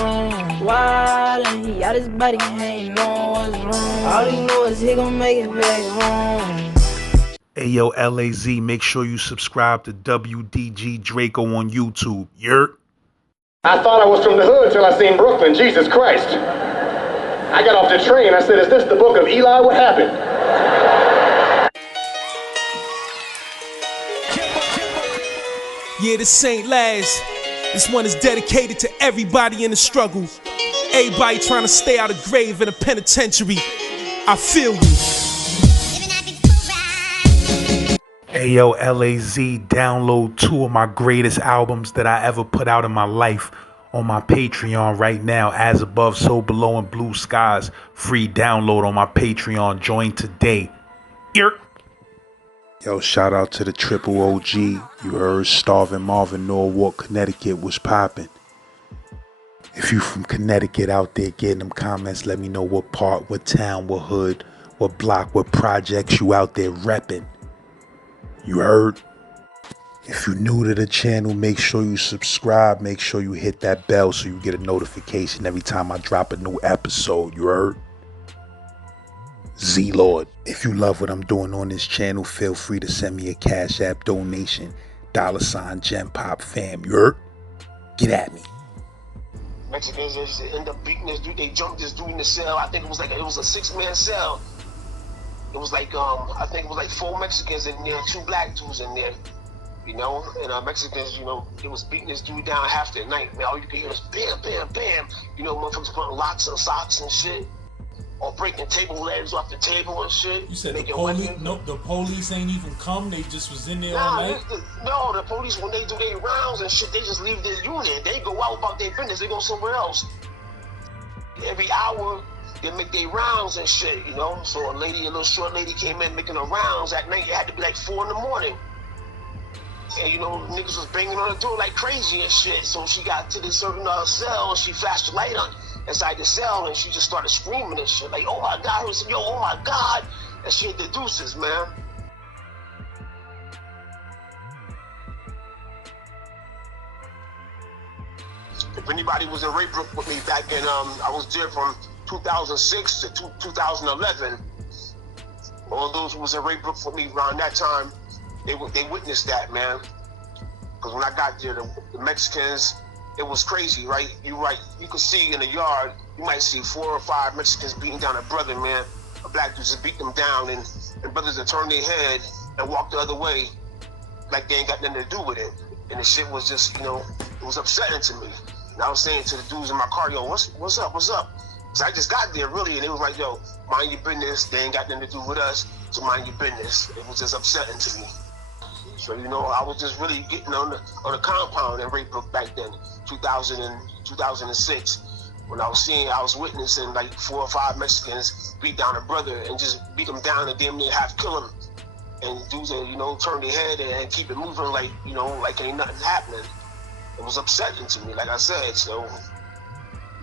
wrong. Why done he out his body, he ain't know what's wrong. All he know is he gon' make it back home. Hey yo, LAZ, make sure you subscribe to WDG Draco on YouTube. Yurt. I thought I was from the hood till I seen Brooklyn. Jesus Christ. I got off the train. I said, is this the book of Eli? What happened? Yeah, this ain't last. This one is dedicated to everybody in the struggle. Everybody trying to stay out of grave in a penitentiary. I feel you. Hey yo, LAZ, download 2 of my greatest albums that I ever put out in my life on my Patreon right now. As Above, So Below, and Blue Skies. Free download on my Patreon. Join today. Yurt. Yo, shout out to the Triple OG. You heard Starvin Marvin, Norwalk, Connecticut was popping. If you from Connecticut out there, get in them comments. Let me know what part, what town, what hood, what block, what projects you out there repping. You heard? If you're new to the channel, make sure you subscribe. Make sure you hit that bell so you get a notification every time I drop a new episode. You heard? Z-Lord. If you love what I'm doing on this channel, feel free to send me a Cash App donation. $ Gem Pop Fam. You heard? Get at me. Mexicans just end up beating this dude. They jumped this dude in the cell. I think it was a 6-man cell. It was like I think it was like 4 Mexicans in there, 2 black dudes in there. You know, and Mexicans, you know, they was beating this dude down half the night. Man, all you could hear was bam, bam, bam. You know, motherfuckers putting locks and socks and shit. Or breaking table legs off the table and shit. You said the police? No, the police ain't even come. They just was in there all night. No, the police, when they do their rounds and shit, they just leave their unit. They go out about their business. They go somewhere else. Every hour, they make their rounds and shit. You know. So a little short lady came in making her rounds at night. It had to be like 4 in the morning. And you know, niggas was banging on the door like crazy and shit. So she got to this certain cell and she flashed the light on inside the cell and she just started screaming and shit like, oh my God. He was, yo, oh my God. And she hit the deuces, man. If anybody was in Brook with me back in, I was there from 2006 to 2011. All those who was in Brook with me around that time, they witnessed that, man. Because when I got there, the Mexicans, it was crazy, right? You could see in the yard, you might see 4 or 5 Mexicans beating down a brother, man. A black dude just beat them down, and brothers would turn their head and walk the other way like they ain't got nothing to do with it. And the shit was just, you know, it was upsetting to me. And I was saying to the dudes in my car, yo, what's up? Because I just got there, really, and it was like, yo, mind your business. They ain't got nothing to do with us, so mind your business. It was just upsetting to me. So, you know, I was just really getting on the compound in Brook back then, 2006, when I was witnessing like 4 or 5 Mexicans beat down a brother and just beat him down and damn near half kill him. And dudes, you know, turn their head and keep it moving like, you know, like ain't nothing happening. It was upsetting to me, like I said. So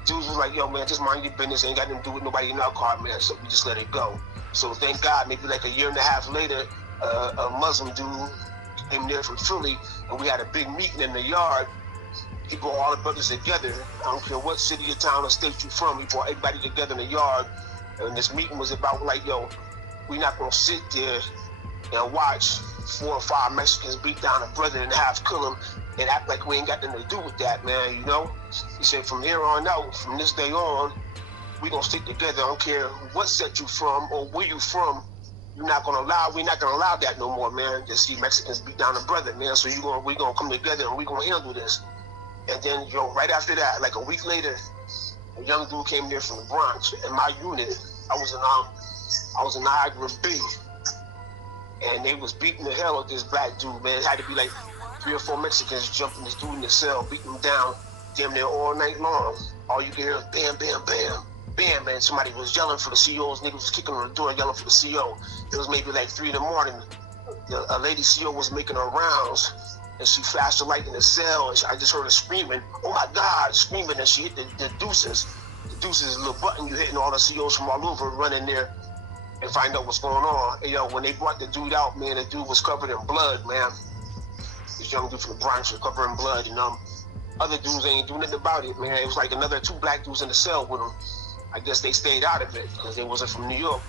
dudes was like, yo, man, just mind your business. Ain't got nothing to do with nobody in our car, man. So we just let it go. So thank God, maybe like a year and a half later, a Muslim dude came there from Philly, and we had a big meeting in the yard. He brought all the brothers together. I don't care what city or town or state you're from. He brought everybody together in the yard. And this meeting was about like, yo, we're not going to sit there and watch 4 or 5 Mexicans beat down a brother and half kill him and act like we ain't got nothing to do with that, man, you know? He said, from here on out, from this day on, we're going to stick together. I don't care what set you from or where you from. We're not gonna allow that no more, man. To see Mexicans beat we're gonna come together and we're gonna handle this. And then, yo, right after that, like a week later, a young dude came there from the Bronx. In my unit, I was in Niagara B, and they was beating the hell out of this black dude, man. It had to be like 3 or 4 Mexicans jumping this dude in the cell, beating him down, damn near all night long. All you can hear is bam, bam, bam. Bam, man, somebody was yelling for the COs. Niggas was kicking on the door yelling for the CO. It was maybe like 3 in the morning. A lady CO was making her rounds, and she flashed the light in the cell, and I just heard her screaming, oh my God, screaming, and she hit the deuces. The deuces is a little button you hitting all the COs from all over, run in there and find out what's going on. And yo, when they brought the dude out, man, the dude was covered in blood, man. This young dude from the Bronx was covered in blood, you know. Other dudes ain't doing nothing about it, man. It was like another 2 black dudes in the cell with them. I guess they stayed out of it because they wasn't from New York.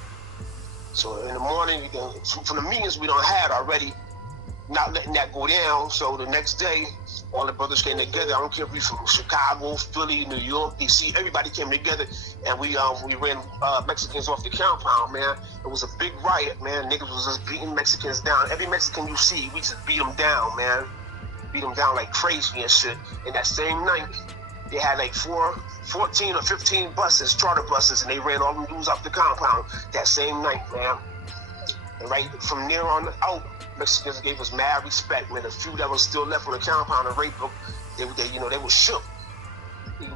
So in the morning, from the meetings we done had already, not letting that go down. So the next day, all the brothers came together. I don't care if we from Chicago, Philly, New York, DC. Everybody came together, and we ran Mexicans off the compound, man. It was a big riot, man. Niggas was just beating Mexicans down. Every Mexican you see, we just beat them down, man. Beat them down like crazy and shit. And that same night, they had like 14 or 15 buses, charter buses, and they ran all them dudes off the compound that same night, man. And right from there on out, Mexicans gave us mad respect, man. The few that was still left on the compound in Brook, they were shook. They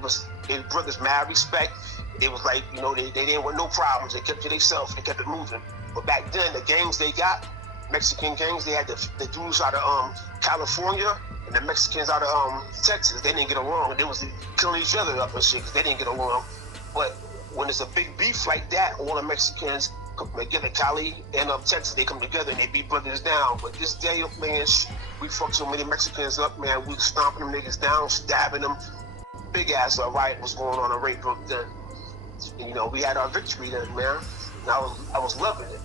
gave brothers mad respect. It was like, they didn't want no problems. They kept to themselves. They kept it moving. But back then, the gangs they got, Mexican gangs, they had the dudes out of California and the Mexicans out of Texas. They didn't get along. They was killing each other up and shit because they didn't get along. But when it's a big beef like that, all the Mexicans come together, Cali and Texas, they come together and they beat brothers down. But this day, man, we fucked so many Mexicans up, man. We stomping them niggas down, stabbing them. Big ass riot was going on in Brook then. And, we had our victory then, man. And I was loving it.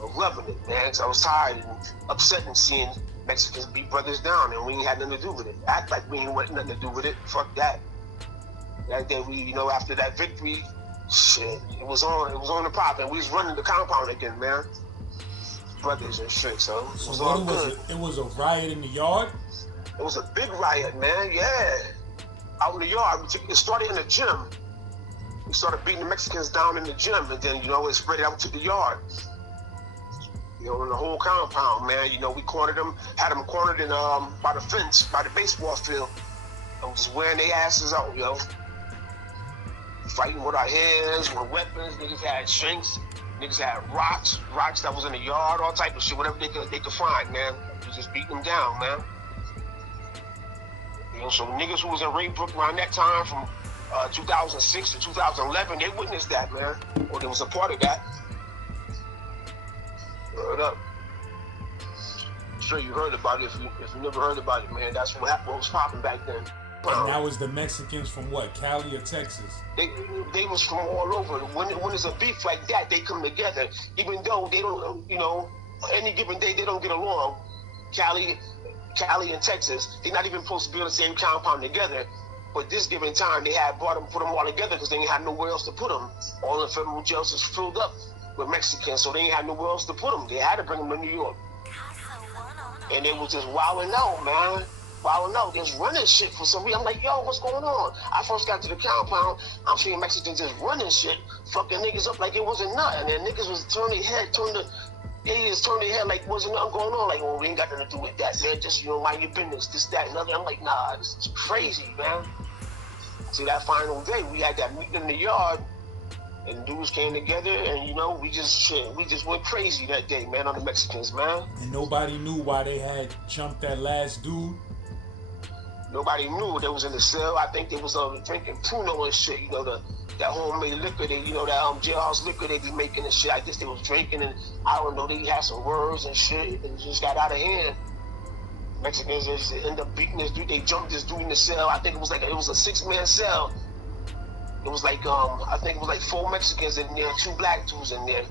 I was loving it, man, because I was tired and upset and seeing Mexicans beat brothers down, and we ain't had nothing to do with it. Act like we ain't want nothing to do with it. Fuck that. That day, we, after that victory, shit, it was on the pop, and we was running the compound again, man. Brothers and shit, so it was all good. It was a riot in the yard? It was a big riot, man, yeah. Out in the yard. It started in the gym. We started beating the Mexicans down in the gym, and then, it spread out to the yard. In the whole compound, man. We cornered them, had them cornered in by the fence, by the baseball field. And just wearing their asses out, Fighting with our hands, with weapons. Niggas had shanks. Niggas had rocks that was in the yard, all type of shit, whatever they could find, man. We just beating them down, man. So niggas who was in Brook around that time from 2006 to 2011, they witnessed that, man. Or they was a part of that. Word up. I'm sure you heard about it. If you never heard about it, man, that's what happened. What was popping back then. And that was the Mexicans from what, Cali or Texas? They was from all over. When there's a beef like that, they come together. Even though they don't, any given day they don't get along. Cali and Texas, they're not even supposed to be on the same compound together. But this given time, they had put them all together because they didn't have nowhere else to put them. All the federal jails is filled up with Mexicans, so they ain't had nowhere else to put them. They had to bring them to New York. And they was just wilding out, man. Wilding out, just running shit for some reason. I'm like, yo, what's going on? I first got to the compound, I'm seeing Mexicans just running shit, fucking niggas up like it wasn't nothing. And niggas was turning their head, like wasn't nothing going on. Like, well, we ain't got nothing to do with that, man. Just, mind your business, this, that, and other. I'm like, nah, this is crazy, man. See, that final day, we had that meeting in the yard, and dudes came together, and we just went crazy that day, man, on the Mexicans, man. And nobody knew why they had jumped that last dude? Nobody knew. They was in the cell. I think they was drinking Pruno and shit, that homemade liquor, that jailhouse liquor they be making and shit. I guess they was drinking, and I don't know, they had some words and shit, and it just got out of hand. Mexicans just end up beating this dude. They jumped this dude in the cell. I think it was a 6-man cell. It was like I think it was like 4 Mexicans in there, 2 black dudes in there,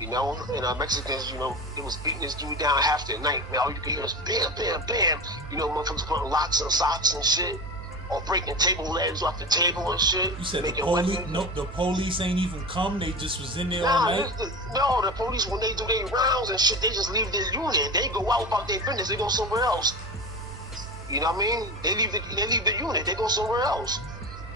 and Mexicans, they was beating this dude down half the night, man. All you could hear was bam, bam, bam. Motherfuckers putting locks and socks and shit, or breaking table legs off the table and shit. You said the police ain't even come. They just was in there all night. No, the police, when they do their rounds and shit, they just leave their unit. They go out about their business. They go somewhere else. You know what I mean? They leave the unit. They go somewhere else.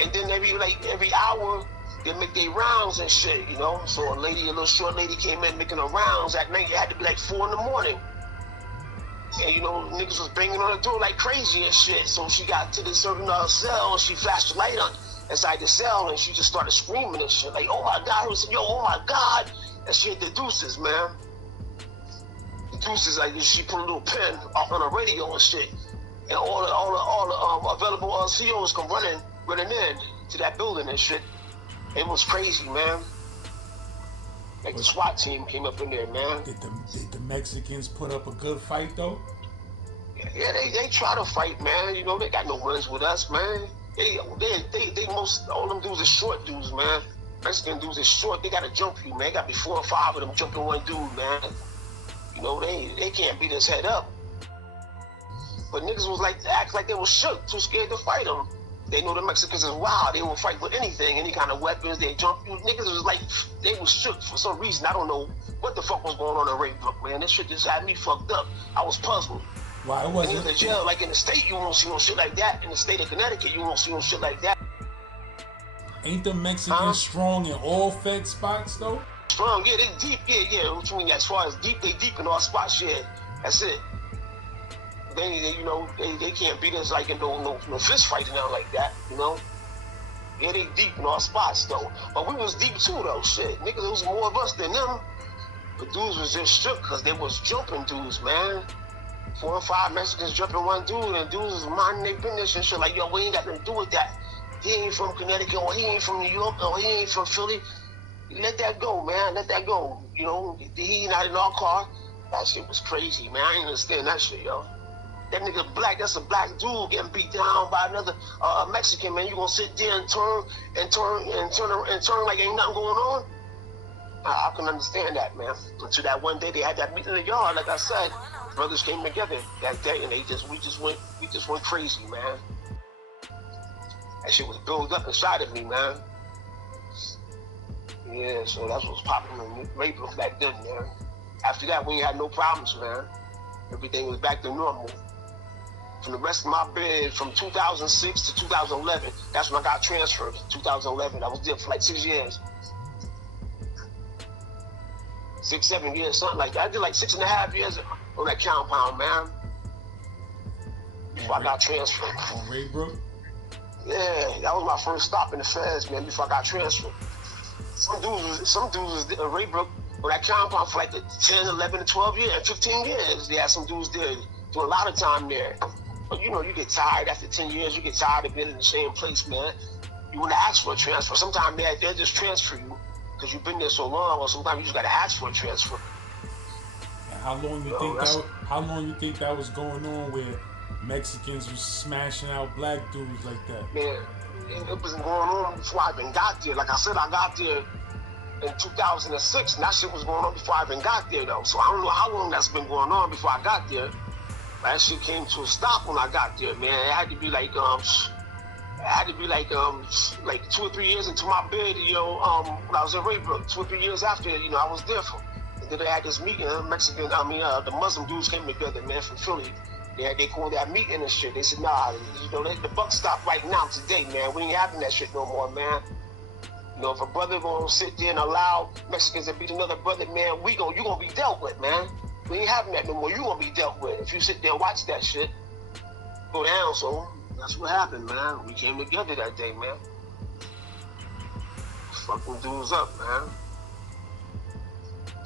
And then every hour, they make their rounds and shit, So a little short lady came in making her rounds at night. It had to be like 4 in the morning. And, niggas was banging on the door like crazy and shit. So she got to the certain cell, and she flashed the light on inside the cell, and she just started screaming and shit. Like, oh my God. She said, yo, oh my God. And she hit the deuces, man. The deuces, like, she put a little pin up on the radio and shit. And all the available COs come running in to that building and shit. It was crazy, man. Like the SWAT team came up in there, man. Did the Mexicans put up a good fight though? Yeah, they try to fight, man. You know, they got no runs with us, man. They most, all them dudes are short dudes, man. Mexican dudes are short. They gotta jump you, man. Got to be 4 or 5 of them jumping one dude, man. You know, they can't beat his head up. But niggas was like, act like they were shook, too scared to fight them. They know the Mexicans is wild. They will fight with anything, any kind of weapons. They jump you. Niggas was like, they was shook for some reason. I don't know what the fuck was going on in Brook, man. This shit just had me fucked up. I was puzzled. Why it wasn't? In the jail, like in the state, you won't see no shit like that. In the state of Connecticut, you won't see no shit like that. Ain't the Mexicans strong in all fed spots though? Strong, yeah, they deep, yeah. Which mean as far as deep, they deep in all spots, yeah. That's it. They you know, they can't beat us like in no fist fight or nothing like that, you know. Yeah, they deep in all spots though. But we was deep too though, shit. Niggas, there was more of us than them. But dudes was just shook because they was jumping dudes, man. 4 or 5 Mexicans jumping one dude, and dudes was minding their business and shit like, yo, we ain't got nothing to do with that. He ain't from Connecticut, or he ain't from New York, or he ain't from Philly. Let that go, man. Let that go. You know, he not in our car. That shit was crazy, man. I ain't understand that shit, yo. That nigga black, that's a black dude getting beat down by another Mexican, man. You gonna sit there and turn like ain't nothing going on? I can understand that, man. Until that one day they had that meeting in the yard, like I said, brothers came together that day, and we just went crazy, man. That shit was built up inside of me, man. Yeah, so that's what's popping in Brook back then, man. After that, we ain't had no problems, man. Everything was back to normal. From the rest of my bed, from 2006 to 2011, that's when I got transferred. 2011, I was there for like 6 years. 6, 7 years, something like that. I did like 6.5 years on that compound, man. Before I got transferred. On Brook? Yeah, that was my first stop in the feds, man, before I got transferred. Some dudes was in Brook on that compound for like 10, 11, 12 years, 15 years. They had some dudes there doing a lot of time there. But you know, you get tired after 10 years, you get tired of being in the same place, man. You want to ask for a transfer. Sometimes they'll just transfer you because you've been there so long, or sometimes you just got to ask for a transfer. And how long you think that was going on where Mexicans was smashing out black dudes like that? Man, it wasn't going on before I even got there. Like I said, I got there in 2006, and that shit was going on before I even got there, though. So I don't know how long that's been going on before I got there. That shit came to a stop when I got there, man. It had to be like 2 or 3 years into my bid, you know, when I was in Brook. 2 or 3 years after, you know, I was there for. And then they had this meeting, the Muslim dudes came together, man, from Philly. They called that meeting and shit. They said, nah, you know, the buck stopped right now today, man. We ain't having that shit no more, man. You know, if a brother gonna sit there and allow Mexicans to beat another brother, man, you gonna be dealt with, man. We ain't having that no more. You gonna be dealt with if you sit there and watch that shit go down. So that's what happened, man. We came together that day, man. Fucking dudes up, man.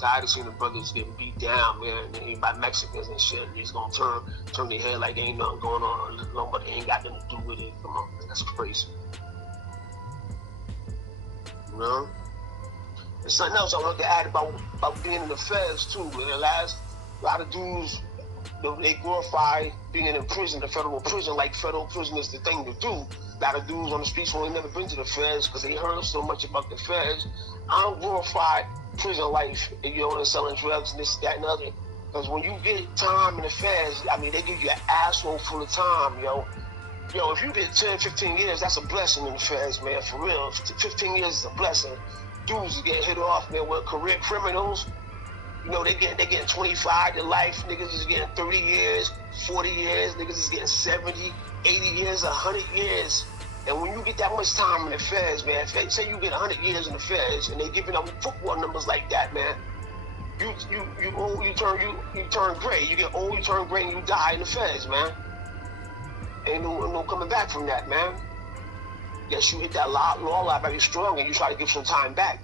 Tired of seeing the brothers getting beat down, man, by Mexicans and shit. He's gonna turn their head like ain't nothing going on, but they ain't got nothing to do with it. Come on, man, that's crazy. You know? There's something else I wanted to add about being in the feds too, man. A lot of dudes, they glorify being in prison, the federal prison, like federal prison is the thing to do. A lot of dudes on the streets who ain't never been to the feds because they heard so much about the feds. I don't glorify prison life, you know, and selling drugs and this, that, and other. Because when you get time in the feds, I mean, they give you an asshole full of time, yo. Yo, if you get 10, 15 years, that's a blessing in the feds, man, for real. 15 years is a blessing. Dudes get hit off, man, with career criminals. You know, they getting 25 to life. Niggas is getting 30 years, 40 years. Niggas is getting 70, 80 years, 100 years. And when you get that much time in the feds, man, say you get 100 years in the feds, and they giving out football numbers like that, man, you turn gray. You get old, you turn gray, and you die in the feds, man. Ain't no coming back from that, man. Yes, you hit that law line very strong, and you try to give some time back.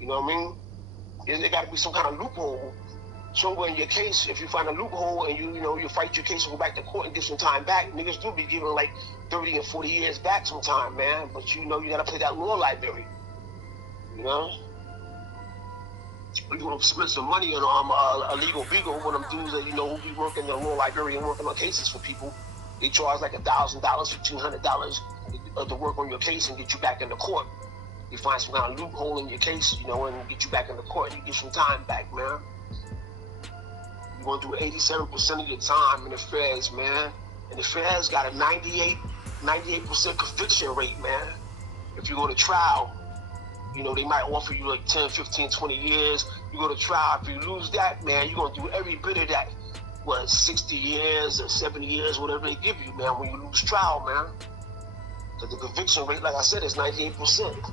You know what I mean? There got to be some kind of loophole. Somewhere in your case, if you find a loophole and you fight your case and go back to court and get some time back, niggas do be giving like 30 and 40 years back sometime, man. But you know, you got to play that law library. You know? You gonna spend some money on a legal beagle. One of them dudes that who be working in the law library and working on cases for people. They charge like $1,000, $1,500 to work on your case and get you back into court. You find some kind of loophole in your case, and get you back into court. And you get some time back, man. You're going to do 87% of your time in the feds, man. And the feds got a 98% conviction rate, man. If you go to trial, they might offer you like 10, 15, 20 years. You go to trial. If you lose that, man, you're going to do every bit of that. 60 years or 70 years, whatever they give you, man, when you lose trial, man. Because the conviction rate, like I said, is 98%.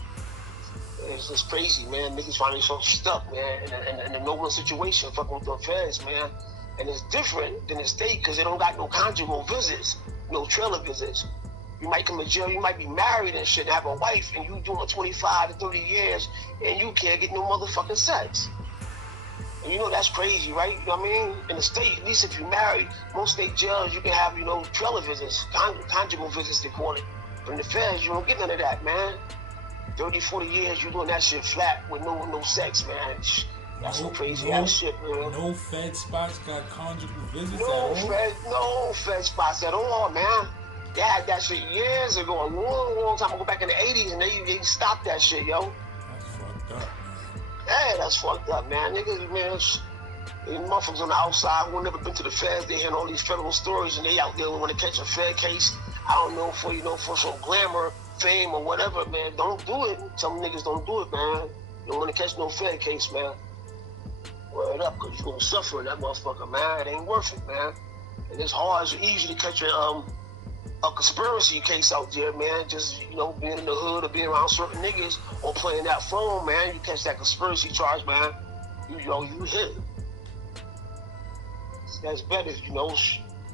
It's just crazy, man. Niggas find themselves stuck, man, in a no-win situation, fucking with the feds, man. And it's different than the state because they don't got no conjugal visits, no trailer visits. You might come to jail, you might be married and shit, and have a wife, and you doing 25 to 30 years, and you can't get no motherfucking sex. And that's crazy, right? You know what I mean? In the state, at least if you're married, most state jails, you can have, trailer visits, conjugal visits, they call it. But in the feds, you don't get none of that, man. 30, 40 years, you doing that shit flat with no sex, man. That's some crazy ass shit, man. No fed spots got conjugal visits at all? No fed spots at all, man. They had that shit years ago, a long time ago, back in the 80s, and they stopped that shit, yo. That's fucked up, man. Yeah, that's fucked up, man. Niggas, man, these motherfuckers on the outside who never been to the feds, they hearing all these federal stories, and they out there want to catch a fed case. I don't know, for some glamour, fame, or whatever, man. Don't do it. Some niggas don't do it, man. You don't want to catch no fed case, man. Word up, because you're going to suffer in that motherfucker, man. It ain't worth it, man. And it's hard, it's easy to catch a conspiracy case out there, man. Just, being in the hood or being around certain niggas or playing that phone, man. You catch that conspiracy charge, man. You hit. That's better,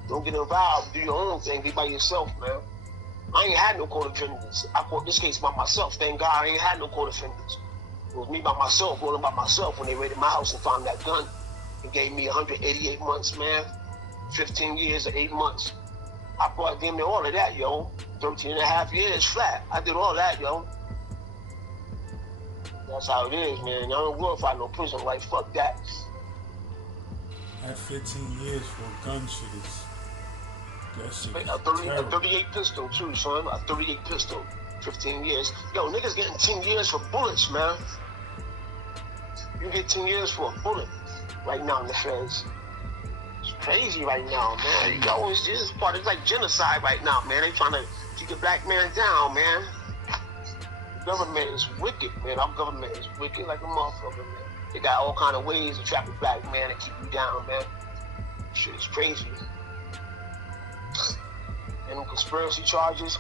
don't get involved. Do your own thing. Be by yourself, man. I ain't had no co-defendants. I fought this case by myself. Thank God I ain't had no co-defendants. It was me by myself, going by myself when they raided my house and found that gun and gave me 188 months, man. 15 years or 8 months. I brought them to all of that, yo. 13 and a half years flat. I did all that, yo. That's how it is, man. I don't glorify no prison life. Fuck that. That 15 years for a gun shit is... That shit is a 38 pistol, too, son. A 38 pistol. 15 years. Yo, niggas getting 10 years for bullets, man. You get 10 years for a bullet right now in the feds. It's crazy right now, man. Yo, it's like genocide right now, man. They trying to keep the black man down, man. The government is wicked, man. Our government is wicked like a motherfucker, man. They got all kind of ways to trap the black man and keep you down, man. Shit is crazy. And conspiracy charges,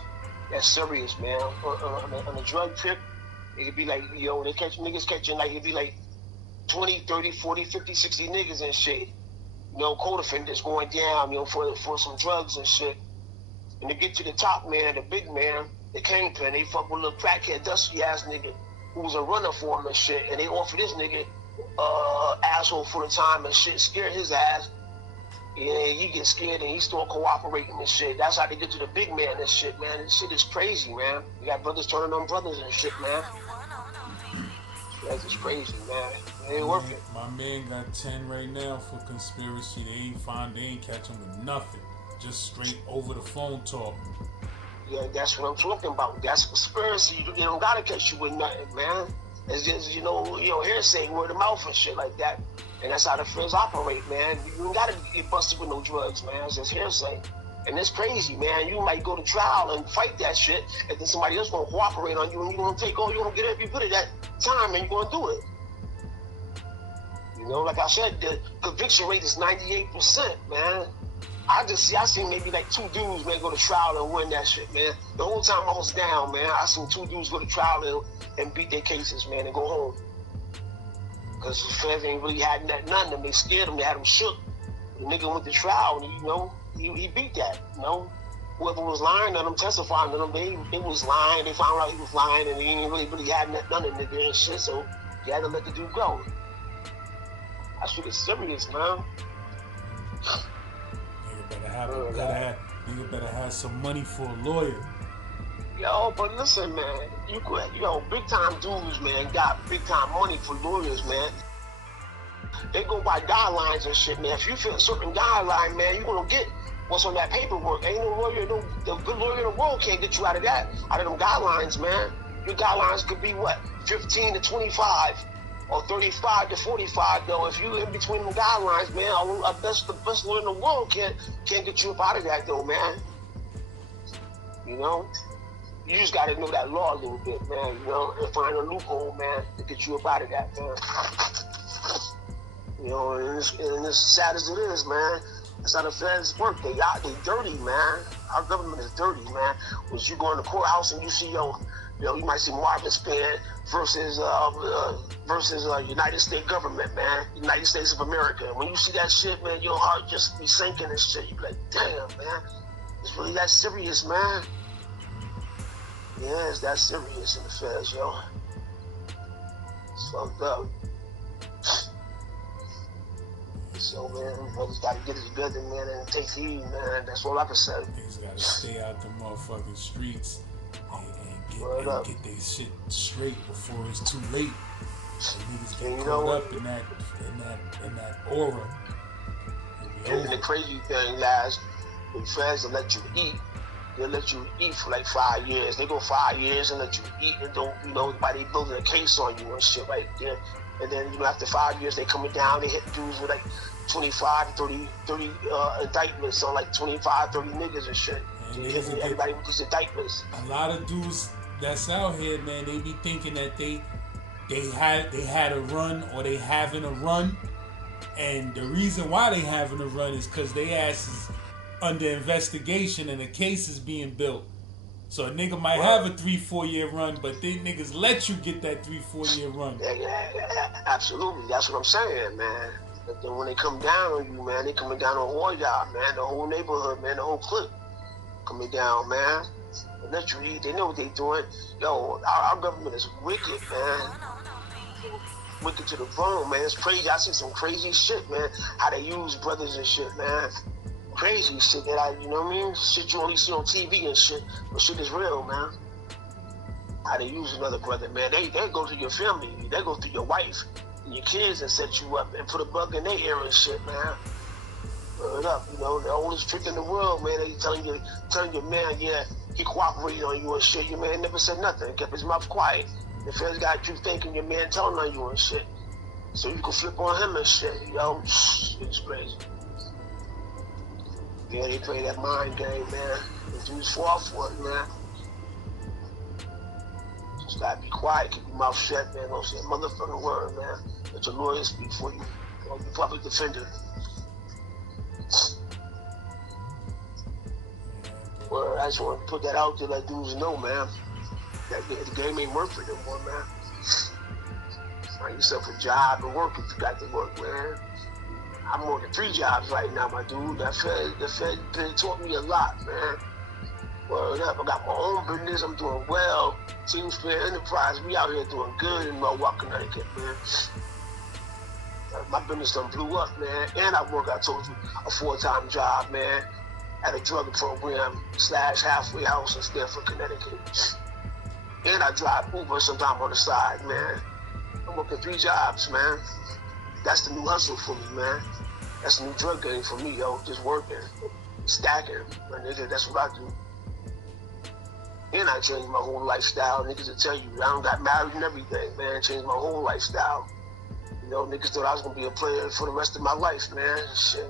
that's serious, man. On a drug trip, it could be like, they catch niggas catching, like, it'd be like 20, 30, 40, 50, 60 niggas and shit. Co-defendants going down, for some drugs and shit. And to get to the top, man, the big man, the kingpin, they fuck with a little crackhead, dusty ass nigga who was a runner for him and shit. And they offered this nigga asshole for the time and shit, scared his ass. Yeah, he get scared and he start cooperating and shit. That's how they get to the big man and shit, man. This shit is crazy, man. You got brothers turning on brothers and shit, man. That's just crazy, man. It ain't worth it. My man got 10 right now for conspiracy. They ain't catch him with nothing. Just straight over the phone talk. Yeah, that's what I'm talking about. That's conspiracy. They don't gotta catch you with nothing, man. It's just, hearsay, word of mouth and shit like that. And that's how the feds operate, man. You don't gotta get busted with no drugs, man. It's just hearsay. And it's crazy, man. You might go to trial and fight that shit, and then somebody else gonna cooperate on you, and you're gonna take all, you're gonna get every bit of that time, and you're gonna do it. Like I said, the conviction rate is 98%, man. I seen maybe like 2 dudes, man, go to trial and win that shit, man. The whole time I was down, man, I seen 2 dudes go to trial and beat their cases, man, and go home. Because the feds ain't really had none of them. They scared them. They had them shook. The nigga went to trial, and, he beat that, Whoever was lying on them, testifying to them, they was lying. They found out he was lying, and he ain't really had none of them and shit, so you had to let the dude go. That shit is serious, man. Nigga better have some money for a lawyer. Yo, but listen, man, big time dudes, man, got big time money for lawyers, man. They go by guidelines and shit, man. If you fit a certain guideline, man, you're gonna get what's on that paperwork. Ain't no lawyer, the good lawyer in the world can't get you out of that, out of them guidelines, man. Your guidelines could be what, 15 to 25 or 35 to 45, though. If you in between them guidelines, man, the best lawyer in the world can't get you up out of that, though, man. You know, you just gotta know that law a little bit, man. You know, and find a loophole, man, to get you up out of that, man. You know, and as sad as it is, man, that's how the feds work. They dirty, man. Our government is dirty, man. When you go in the courthouse and you see you might see Marvin Span versus United States government, man. United States of America. When you see that shit, man, your heart just be sinking and shit. You be like, damn, man. It's really that serious, man. Yeah, it's that serious in the feds, yo. It's fucked up. So, man, brothers gotta get it together, man, and take heed, man. That's all I can say. Niggas gotta stay out the motherfucking streets and get their shit straight before it's too late. So niggas get caught up in that aura. And the crazy thing, guys, the feds will let you eat. They'll let you eat for like 5 years. They go 5 years and let you eat and don't, by they building a case on you and shit right there. And then, after 5 years, they coming down, they hit dudes with like 25, 30 indictments on like 25, 30 niggas and shit. So you hitting everybody with these indictments. A lot of dudes that's out here, man, they be thinking that they had a run or they having a run. And the reason why they having a run is because they asses under investigation and a case is being built. So a nigga might have a 3-4 year run, but they niggas let you get that 3-4 year run. Yeah, absolutely. That's what I'm saying, man. But then when they come down on you, man, they coming down on all y'all, man. The whole neighborhood, man, the whole clique coming down, man. They let you eat. They know what they doing. Yo, our government is wicked, man. Wicked to the bone, man. It's crazy. I see some crazy shit, man. How they use brothers and shit, man. Crazy shit that you know what I mean? Shit you only see on TV and shit, but shit is real, man. How they use another brother, man. They go to your family, they go through your wife and your kids and set you up and put a bug in their ear and shit, man. Burn up, the oldest trick in the world, man. They telling your man, yeah, he cooperated on you and shit. Your man never said nothing, kept his mouth quiet. The feds got you thinking your man telling on you and shit, so you can flip on him and shit. It's crazy. Yeah, they play that mind game, man. The dudes fall for it, man. Just gotta be quiet, keep your mouth shut, man. Don't say a motherfucking word, man. Let your lawyer speak for you. Or your public defender. Well, I just want to put that out there, let dudes know, man. That the game ain't worth it no more, man. Find yourself a job and work if you got to work, man. I'm working 3 jobs right now, my dude. The Fed taught me a lot, man. Word up, I got my own business. I'm doing well. Team Spirit Enterprise, we out here doing good in Norwalk, Connecticut, man. My business done blew up, man. And I work, I told you, a 4-time job, man, at a drug program / halfway house in Stamford, Connecticut. And I drive Uber sometime on the side, man. I'm working 3 jobs, man. That's the new hustle for me, man. That's the new drug game for me, yo. Just working, stacking, my nigga. That's what I do. And I changed my whole lifestyle. Niggas will tell you, I don't got married and everything, man. Changed my whole lifestyle. Niggas thought I was gonna be a player for the rest of my life, man. Shit.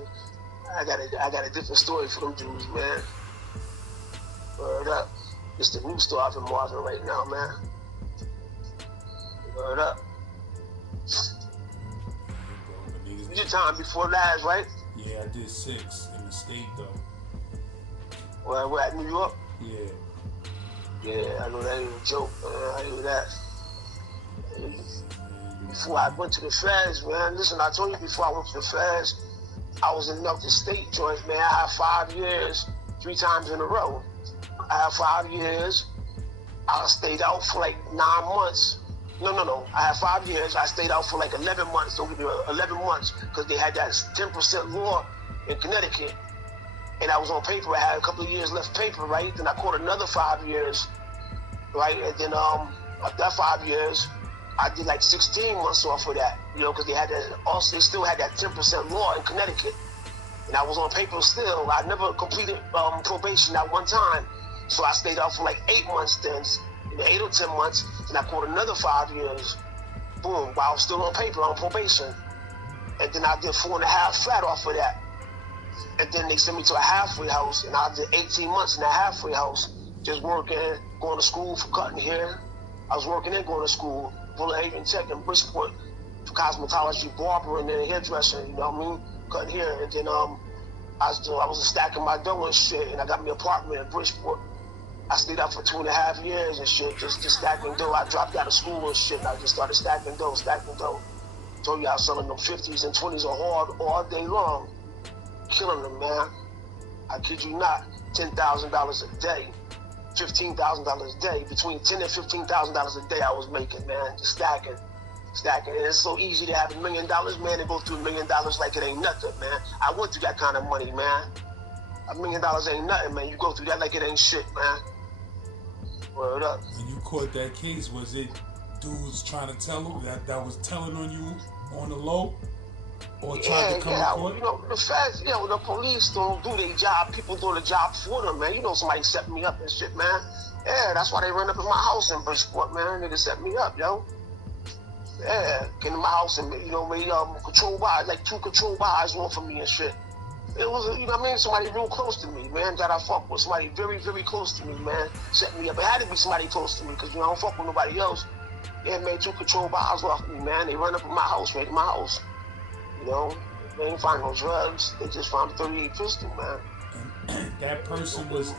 I got a different story for them dudes, man. Word up. It's the new Starvin Marvin right now, man. Word up. You did time before last, right? Yeah, I did 6 in the state, though. Well, we're at New York? Yeah. Yeah, I know that ain't a joke, man. I hear that. Before I went to the feds, man, listen, I told you before I went to the feds, I was in the state joint, man. I had 5 years, 3 times in a row. I had 5 years. I stayed out for like 9 months. No. I had 5 years. I stayed out for like 11 months. Don't give me 11 months because they had that 10% law in Connecticut. And I was on paper. I had a couple of years left paper, right? Then I caught another 5 years, right? And then after that 5 years, I did like 16 months off of that, you know, because they had that. Also, they still had that 10% law in Connecticut, and I was on paper still. I never completed probation at one time, so I stayed out for like 8 months then, 8 or 10 months, and I caught another 5 years. Boom, while I was still on paper on probation, and then I did 4.5 flat off of that, and then they sent me to a halfway house, and I did 18 months in a halfway house, just working, going to school for cutting hair. I was working and going to school. Haven Tech in Bridgeport for cosmetology, barber, and then hairdresser, you know what I mean? Cutting hair. And then I was stacking my dough and shit, and I got me an apartment in Bridgeport. I stayed out for 2.5 years and shit, just stacking dough. I dropped out of school and shit, and I just started stacking dough. Told you I was selling them 50s and 20s all day long. Killing them, man. I kid you not. $10,000 a day. $15,000 a day, between $10,000 and $15,000 a day I was making, man, just stacking. And it's so easy to have $1 million, man, and go through $1 million like it ain't nothing, man. I went through that kind of money, man. $1 million ain't nothing, man. You go through that like it ain't shit, man. Word up. When you caught that case, was it dudes trying to tell them that was telling on you on the low? Or tried to come to court? You know, the feds, when the police don't do their job, people do the job for them, man. You know, somebody set me up and shit, man. Yeah, that's why they run up in my house in Bridgeport, man. Niggas set me up, yo. Yeah, came to my house and, you know, made control buys, like 2 control buys one for me and shit. It was, you know what I mean, somebody real close to me, man, that I fuck with. Somebody very, very close to me, man, set me up. It had to be somebody close to me, because, you know, I don't fuck with nobody else. Yeah, made 2 control buys off me, man. They run up in my house, right in my house. You know, they ain't find no drugs. They just found a 38 pistol, man. And that person was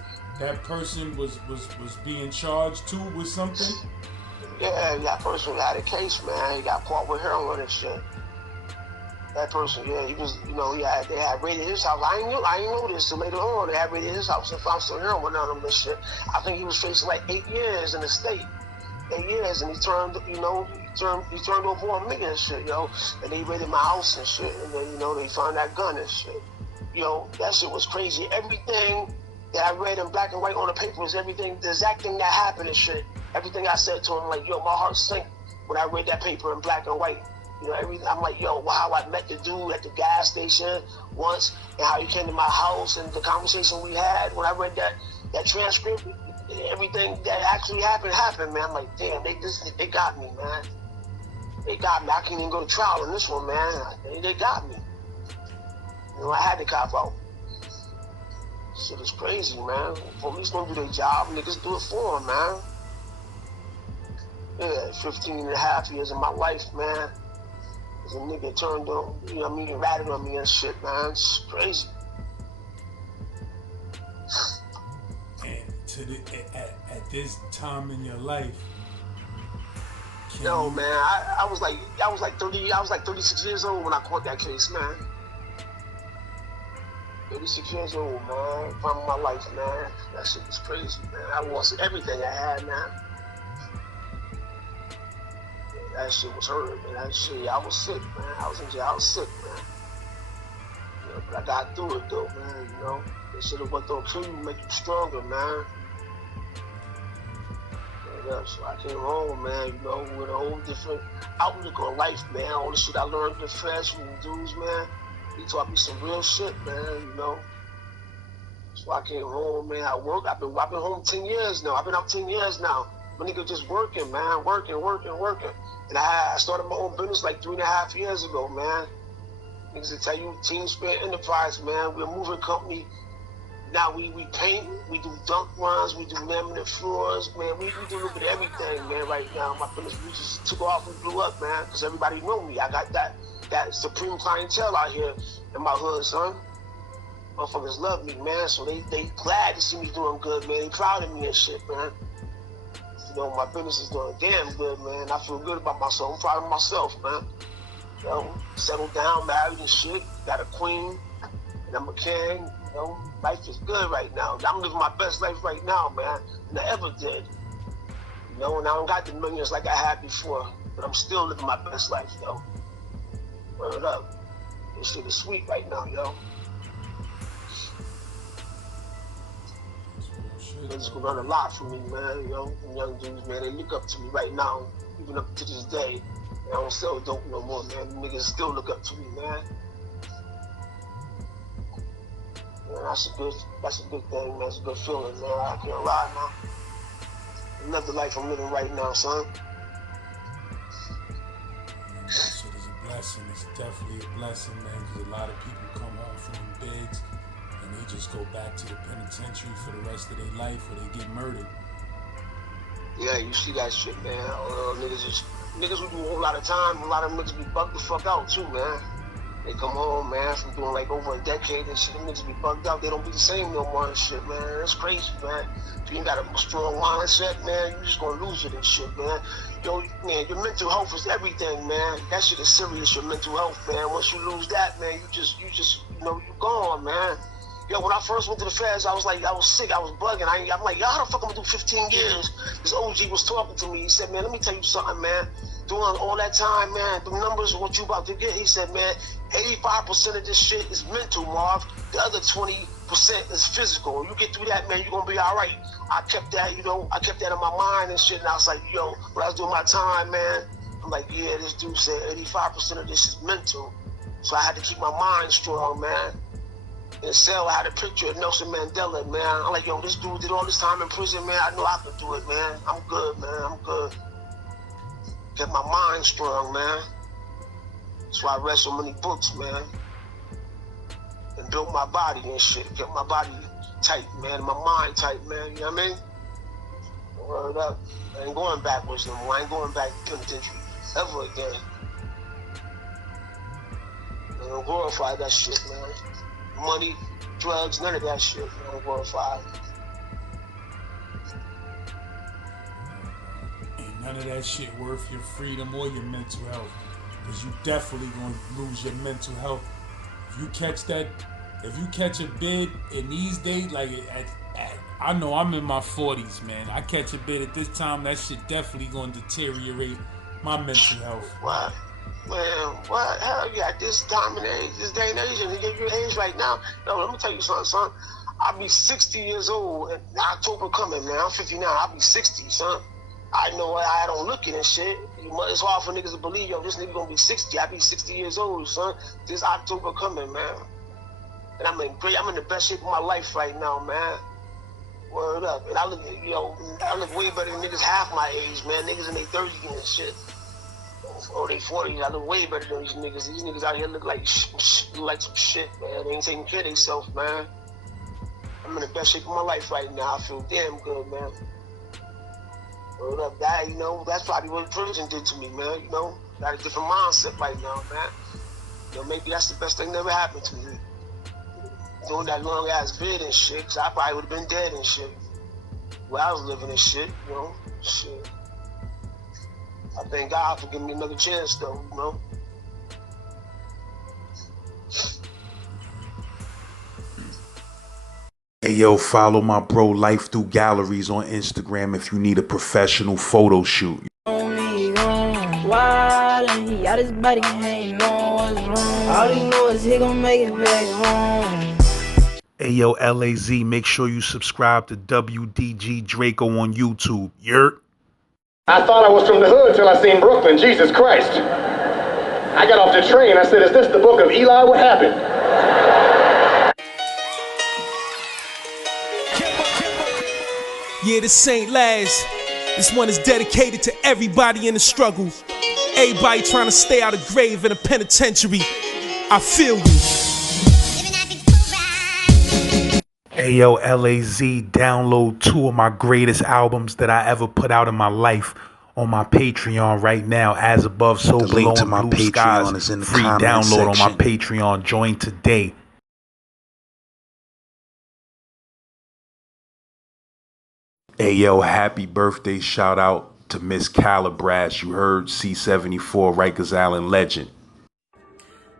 being charged too with something? Yeah, that person had a case, man. He got caught with heroin and shit. That person, yeah, he was, you know, they had raided his house. I ain't know this until later on. They had raided his house and found some heroin on him and shit. I think he was facing like 8 years in the state. 8 years, and he turned over on me and shit, yo. And they raided my house and shit, and then, you know, they found that gun and shit. Yo, that shit was crazy. Everything that I read in black and white on the paper was everything, the exact thing that happened and shit. Everything I said to him, like, yo, my heart sank when I read that paper in black and white. You know, everything. I'm like, yo, wow, I met the dude at the gas station once, and how he came to my house, and the conversation we had when I read that transcript. Everything that actually happened, man. I'm like, damn, they got me, man. They got me. I can't even go to trial on this one, man. They got me. You know, I had to cop out. Shit is crazy, man. Police don't do their job. Niggas do it for them, man. Yeah, 15.5 years of my life, man. As a nigga turned on, you know what I mean, ratted on me and shit, man. It's crazy. At this time in your life, man, I was like 36 years old when I caught that case, man. 36 years old, man. Time of my life, man. That shit was crazy, man. I lost everything I had, man. That shit was hurting, man. That shit, I was sick, man. I was in jail. I was sick, man. You know, but I got through it, though, man. You know, they should have went through to make you stronger, man. Yeah, so I came home, man, you know, with a whole different outlook on life, man. All the shit I learned in the flesh from the dudes, man. He taught me some real shit, man, you know. So I came home, man. I work. I've been home 10 years now. I've been up 10 years now. My nigga just working, man. Working. And I started my own business like 3.5 years ago, man. Niggas will tell you, Team Spirit Enterprise, man. We're a moving company. Now we paint, we do dunk runs, we do laminate floors, man. We do a little bit of everything, man, right now. My business, we just took off and blew up, man, because everybody know me. I got that supreme clientele out here in my hood, son. Motherfuckers love me, man, so they glad to see me doing good, man. They proud of me and shit, man. You know, my business is doing damn good, man. I feel good about myself. I'm proud of myself, man. You know, settled down, married and shit. Got a queen, and I'm a king. You know, life is good right now. I'm living my best life right now, man, than I ever did. You know, and I don't got the millions like I had before, but I'm still living my best life, yo. Word up. This shit is sweet right now, yo. That's real shit. It's gonna run a lot for me, man. You know, them young dudes, man, they look up to me right now, even up to this day. And I don't sell dope no more, man. Them niggas still look up to me, man. Man, that's a good thing, man. That's a good feeling, man. I can't lie now. Another life I'm living right now, son. That shit is a blessing. It's definitely a blessing, man, because a lot of people come home from them bigs and they just go back to the penitentiary for the rest of their life or they get murdered. Yeah, you see that shit, man. Niggas who do a whole lot of time, a lot of them niggas be bugged the fuck out too, man. They come home, man, from doing like over a decade and shit. Them niggas be bugged out. They don't be the same no more and shit, man. That's crazy, man. If you ain't got a strong mindset, man, you just gonna lose it and shit, man. Yo, man, your mental health is everything, man. That shit is serious, your mental health, man. Once you lose that, man, you you gone, man. Yo, when I first went to the feds, I was sick, I was bugging. I'm like, yo, how the fuck I'm gonna do 15 years? This OG was talking to me. He said, man, let me tell you something, man. Doing all that time, man, the numbers, what you about to get, he said, man, 85% of this shit is mental, Marv. The other 20% is physical. You get through that, man, you're gonna be all right. I kept that, in my mind and shit, and I was like, yo, when I was doing my time, man, I'm like, yeah, this dude said 85% of this is mental. So I had to keep my mind strong, man. In cell, I had a picture of Nelson Mandela, man. I'm like, yo, this dude did all this time in prison, man. I know I could do it, man. I'm good, man. I'm good. Kept my mind strong, man. That's why I read so many books, man. And built my body and shit. Kept my body tight, man. My mind tight, man. You know what I mean? Word up. I ain't going backwards no more. I ain't going back to penitentiary ever again. I don't glorify that shit, man. Money, drugs, none of that shit, man. Glorify. Ain't none of that shit worth your freedom or your mental health. Because you definitely gonna lose your mental health. If you catch a bid in these days, like I know I'm in my 40s, man. I catch a bid at this time, that shit definitely gonna deteriorate my mental health. What? Man, what? Hell yeah, this time and age, this day and age, and your age right now. No, let me tell you something, son. I'll be 60 years old in October coming, man. I'm 59. I'll be 60, son. I know I don't look it and shit. It's hard for niggas to believe, yo, this nigga gonna be 60. I'll be 60 years old, son. This October coming, man. And I'm in the best shape of my life right now, man. Word up. And I look way better than niggas half my age, man. Niggas in their 30s and shit. Or they 40s, I look way better than these niggas. These niggas out here look like some shit, man. They ain't taking care of themselves, man. I'm in the best shape of my life right now. I feel damn good, man. Word up, that, that's probably what prison did to me, man. Got a different mindset right now, man. Maybe that's the best thing that ever happened to me. Doing that long ass bid and shit, cause I probably would have been dead and shit. Where I was living and shit, shit. I thank God for giving me another chance, though, Hey yo, follow my bro Life Through Galleries on Instagram if you need a professional photo shoot. Wild and he out his body, ain't know what's wrong. All he know is he gon' make it back home. Hey yo, LAZ, make sure you subscribe to WDG Draco on YouTube. Yurt. I thought I was from the hood till I seen Brooklyn. Jesus Christ. I got off the train. I said, is this the book of Eli? What happened? Yeah, this ain't last. This one is dedicated to everybody in the struggle. Everybody trying to stay out of grave in a penitentiary. I feel you. Hey yo, LAZ, download 2 of my greatest albums that I ever put out in my life on my Patreon right now. As above, so below. Link to my Patreon is in the free download section. On my Patreon. Join today. Hey yo, happy birthday shout out to Miss Calabrash. You heard C74, Rikers Island legend.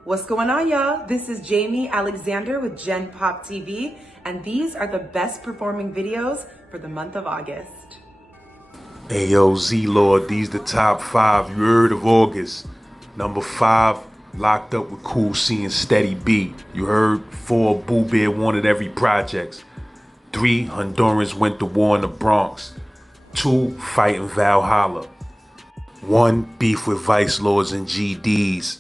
What's going on, y'all? This is Jamie Alexander with Gen Pop TV, and these are the best performing videos for the month of August. Hey yo, Z-Lord, these the top 5 you heard of August. Number 5, Locked Up with Cool C and Steady B. You heard 4, Boo Bear wanted every projects. 3 Hondurans went to war in the Bronx. 2 fighting Valhalla. 1 beef with vice lords and GDs.